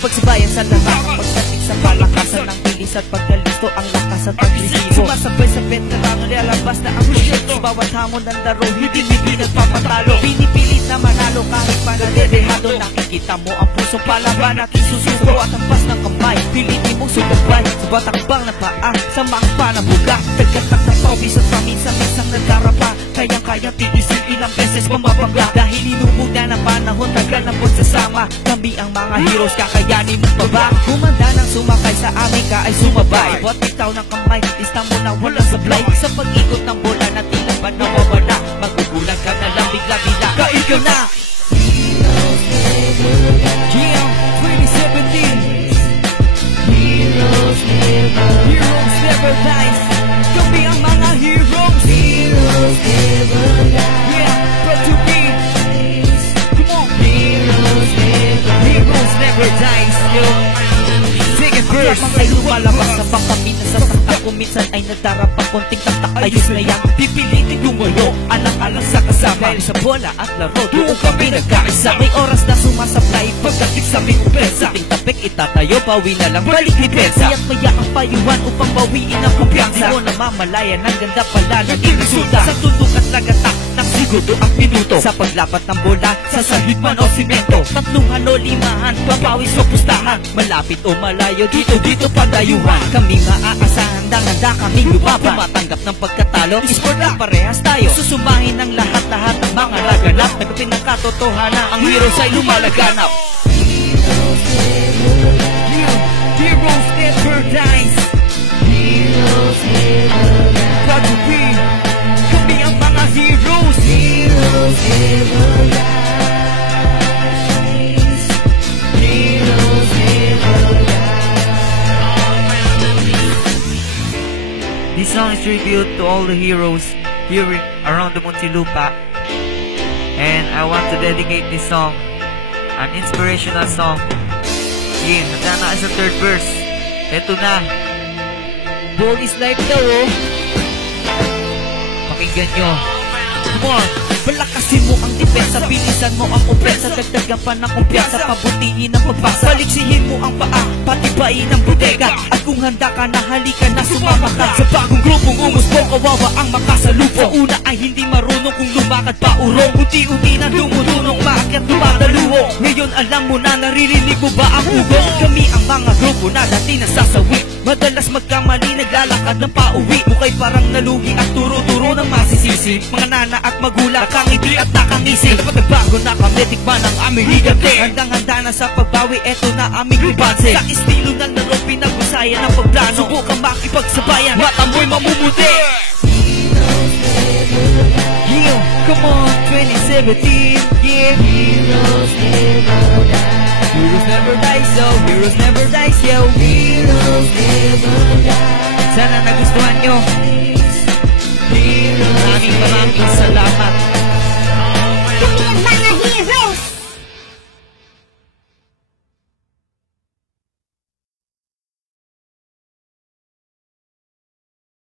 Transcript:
makikipagsabayan sa lahat. Pagdating sa palakasan ng bilis at pagkalisto, ang lakas at agresibo. Sumasabay sa veteranong lalabas na ang proyekto. Bawat hamon ng laro, hindi nagpapatalo. Pinipilit na manalo kahit panadedehado. Nakikita mo ang pusong palaban at isusuko at ang pas ng kamay. Pilitin mong sumabay sa batakbang na paa, sa makpa na buga. Tagkatak ng pawis at paminsan-minsang nagdarapa. Kayang-kayang tiisin ilang beses mamabangga. Dahil inubog na ng panahon, tagal na pagsasama. Kami ang mga heroes, kakayanin mong baba. Humanda ng sumakay sa amin ka ay sumabay. Bot bitaw ng kamay, lista mo na walang sablay. Sa pag-ikot ng bola na tila ba nawawala. Magugulang ka na lang bigla-bigla. Kain ka na! Yeah, 2017 Heroes never dies. Kami ang mga heroes. Heroes never dies. Yeah, proud to be. Come on. Heroes never dies. Yo, second verse. Kaya mga lumalabas sa bangkami na sasakta. Kung minsan ay nadarapang konting taktak, ayos na yan. Pipilitin lumayo, alang-alang sa kasama. Dahil sa bola at laro, doon kami nagkaisa. May oras na sumasablay, pagdating sa aming umpensa. Ting tapik itatayo, bawi na lang, balik ni Pensa. Kaya't maya ang payuhan upang bawiin ang kumpiyansa. Di mo namamalayan, ang ganda pala naging resulta. Sa tundok at lagatak, nagsiguro ang minuto. Sa paglapat ng bola, sa sahig man o simento. Tatluhan o limahan, papawis o pustahan. Malapit o malayo, dito padayuhan. Kami maaasahan, handa kaming lumaban. Tumatanggap ng pagkatalo, sport lang parehas tayo. Susumahin ng lahat ng mga laganap. Nagpapin ng katotohanan, ang heroes ay lumalaganap. Heroes never dies. Heroes never dies. Proud to be. Kami ang mga heroes. Heroes never dies. Heroes never dies. This song is tribute to all the heroes here around the Muntinlupa. And I want to dedicate this song, an inspirational song. Yeah, handa na sa third verse. Eto na. Ball is life daw, oh. Pakinggan nyo. Come on. Balakasin mo ang depensa, bilisan mo ang opensa. Dagdagan pa ng kumpiyansa, pabutiin ang pagpasa. Baliksihin mo ang paa, patibayin ang bodega. At kung handa ka na, halika na, sumama ka. Sa bagong grupong umusbong, kawawa ang makasalubong. Sa una ay hindi marunong kung lumakad pa urong. Unti-unti na dumudunong, maakyat lumadaluho. Ngayon alam mo na, naririnig mo ba ang ugong? Kami ang mga grupo na dati nasasawi. Madalas magkamali, naglalakad ng pauwi. Mukay parang nalugi at turo-turo ng masisisi. Mga nana at magulang, nakangiti at nakangisi. Dapat nagbago na kami, tikman ang aming higante. Handang-handa na sa pagbawi, eto na aming ribanse. Sa estilo ng laro, pinag-usayan ang pagplano. Subukan makipagsabayan, at amoy mamumuti. Yeah, come on, 2017. Yeah, heroes never die. Heroes never die, so heroes never die, yo. Heroes never die. Sana nagustuhan nyo. Maraming